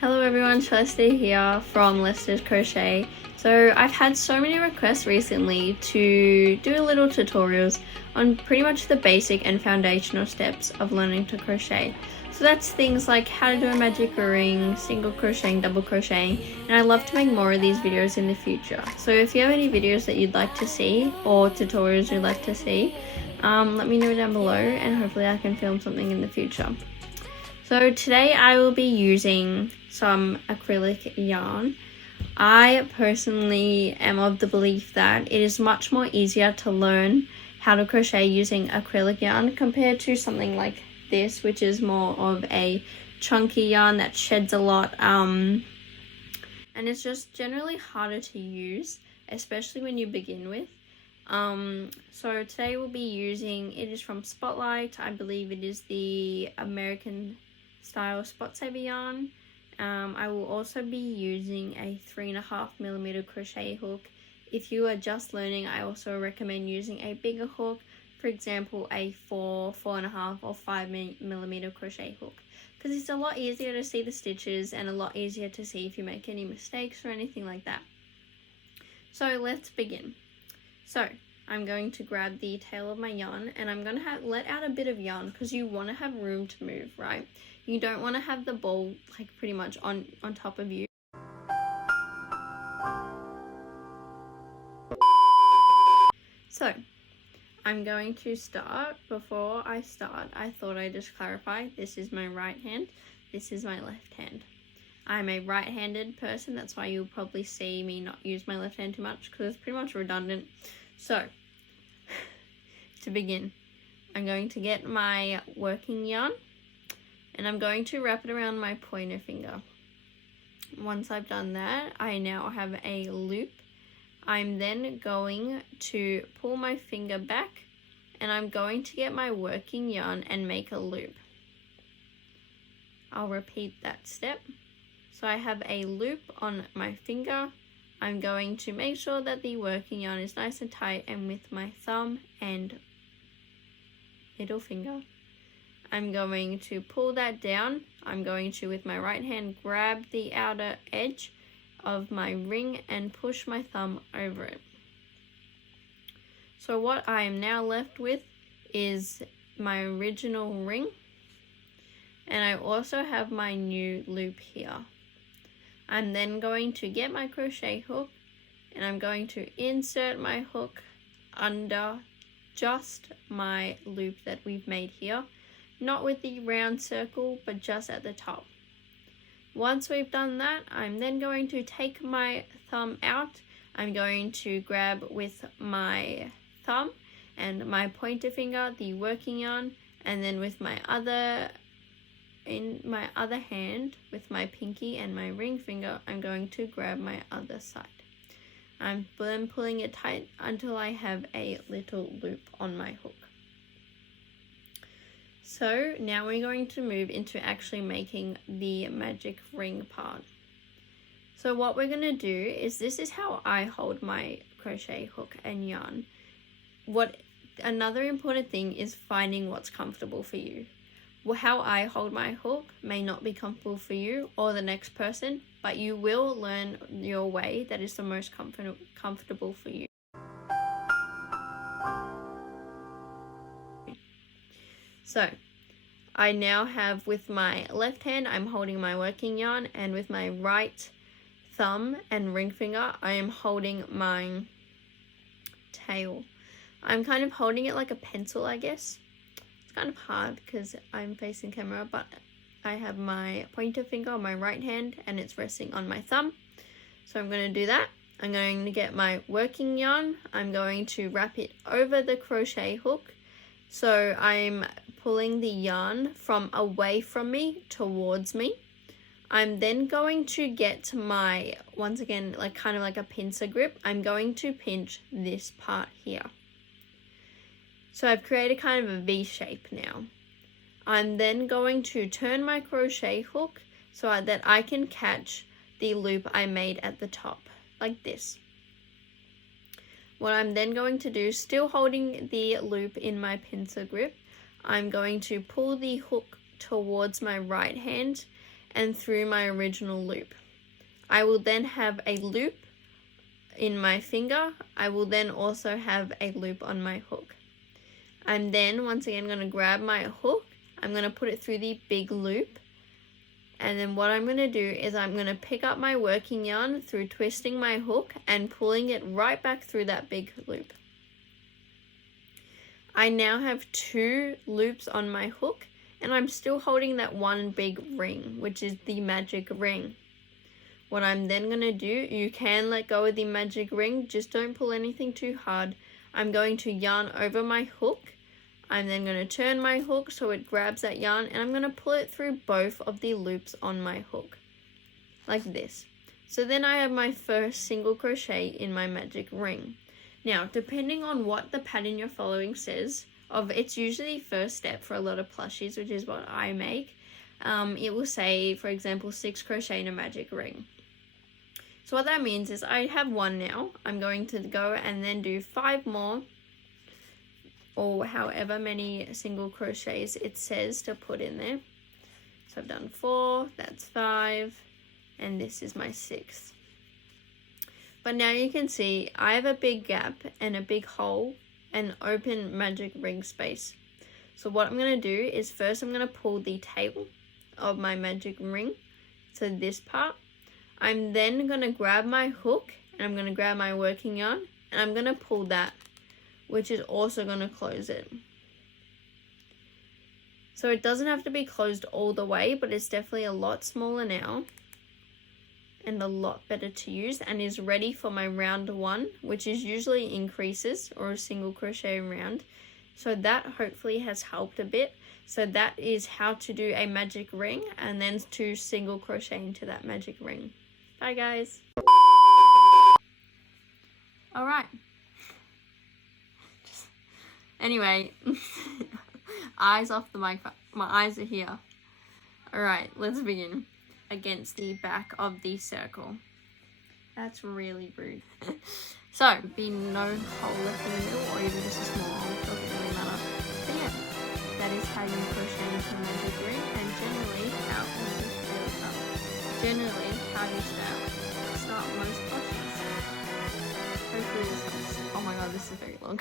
Hello everyone, Celeste here from Lester's Crochet. So I've had so many requests recently to do little tutorials on pretty much the basic and foundational steps of learning to crochet. So that's things like how to do a magic ring, single crocheting, double crocheting, and I'd love to make more of these videos in the future. So if you have any videos that you'd like to see or tutorials you'd like to see, let me know down below and hopefully I can film something in the future. So today I will be using some acrylic yarn. I personally am of the belief that it is much more easier to learn how to crochet using acrylic yarn compared to something like this, which is more of a chunky yarn that sheds a lot, and it's just generally harder to use, especially when you begin with. So today we'll be using, it is from Spotlight. I believe it is the American style Spot Saver yarn. I will also be using a 3.5mm crochet hook. If you are just learning, I also recommend using a bigger hook, for example a 4.5 or 5mm crochet hook, because it's a lot easier to see the stitches and a lot easier to see if you make any mistakes or anything like that. So let's begin. So I'm going to grab the tail of my yarn and I'm going to let out a bit of yarn because you want to have room to move, right? You don't want to have the ball like pretty much on top of you. So I'm going to start. Before I start, I thought I'd just clarify, this is my right hand, this is my left hand. I'm a right-handed person, that's why you'll probably see me not use my left hand too much because it's pretty much redundant. So to begin, I'm going to get my working yarn and I'm going to wrap it around my pointer finger. Once I've done that, I now have a loop. I'm then going to pull my finger back and I'm going to get my working yarn and make a loop. I'll repeat that step. So I have a loop on my finger. I'm going to make sure that the working yarn is nice and tight, and with my thumb and middle finger, I'm going to pull that down. I'm going to, with my right hand, grab the outer edge of my ring and push my thumb over it. So what I am now left with is my original ring, and I also have my new loop here. I'm then going to get my crochet hook and I'm going to insert my hook under just my loop that we've made here, not with the round circle but just at the top. Once we've done that, I'm then going to take my thumb out. I'm going to grab with my thumb and my pointer finger the working yarn, and then with my other hand, with my pinky and my ring finger, I'm going to grab my other side. I'm then pulling it tight until I have a little loop on my hook. So now we're going to move into actually making the magic ring part. So what we're going to do is, this is how I hold my crochet hook and yarn. Another important thing is finding what's comfortable for you. How I hold my hook may not be comfortable for you or the next person, but you will learn your way that is the most comfortable for you. So I now have, with my left hand, I'm holding my working yarn, and with my right thumb and ring finger, I am holding my tail. I'm kind of holding it like a pencil, I guess. Kind of hard because I'm facing camera, but I have my pointer finger on my right hand and it's resting on my thumb. So I'm going to do that. I'm going to get my working yarn. I'm going to wrap it over the crochet hook. So I'm pulling the yarn from away from me towards me. I'm then going to get my, once again, like kind of like a pincer grip. I'm going to pinch this part here. So I've created kind of a V shape now. I'm then going to turn my crochet hook so that I can catch the loop I made at the top, like this. What I'm then going to do, still holding the loop in my pincer grip, I'm going to pull the hook towards my right hand and through my original loop. I will then have a loop in my finger. I will then also have a loop on my hook. I'm then once again going to grab my hook. I'm going to put it through the big loop. And then what I'm going to do is I'm going to pick up my working yarn through twisting my hook and pulling it right back through that big loop. I now have 2 loops on my hook, and I'm still holding that one big ring, which is the magic ring. What I'm then going to do, you can let go of the magic ring, just don't pull anything too hard. I'm going to yarn over my hook. I'm then going to turn my hook so it grabs that yarn, and I'm going to pull it through both of the loops on my hook, like this. So then I have my first single crochet in my magic ring. Now, depending on what the pattern you're following says, it's usually first step for a lot of plushies, which is what I make. It will say, for example, 6 crochet in a magic ring. So what that means is I have 1 now. I'm going to go and then do 5 more, or however many single crochets it says to put in there. So I've done 4, that's 5, and this is my 6th. But now you can see I have a big gap and a big hole and open magic ring space. So what I'm going to do is first I'm going to pull the tail of my magic ring, so this part. I'm then going to grab my hook and I'm going to grab my working yarn and I'm going to pull that, which is also going to close it. So it doesn't have to be closed all the way, but it's definitely a lot smaller now and a lot better to use, and is ready for my round 1, which is usually increases or a single crochet round. So that hopefully has helped a bit. So that is how to do a magic ring and then to single crochet into that magic ring. Bye guys. Alright. Anyway, eyes off the mic. My eyes are here. Alright, let's begin. Against the back of the circle. That's really rude. So, be no hole left in the middle, or even just a small hole, it doesn't really matter. But yeah, that is how you crochet into a magic ring, and generally how you start most plushies. Hopefully this helps. Oh my god, this is very long.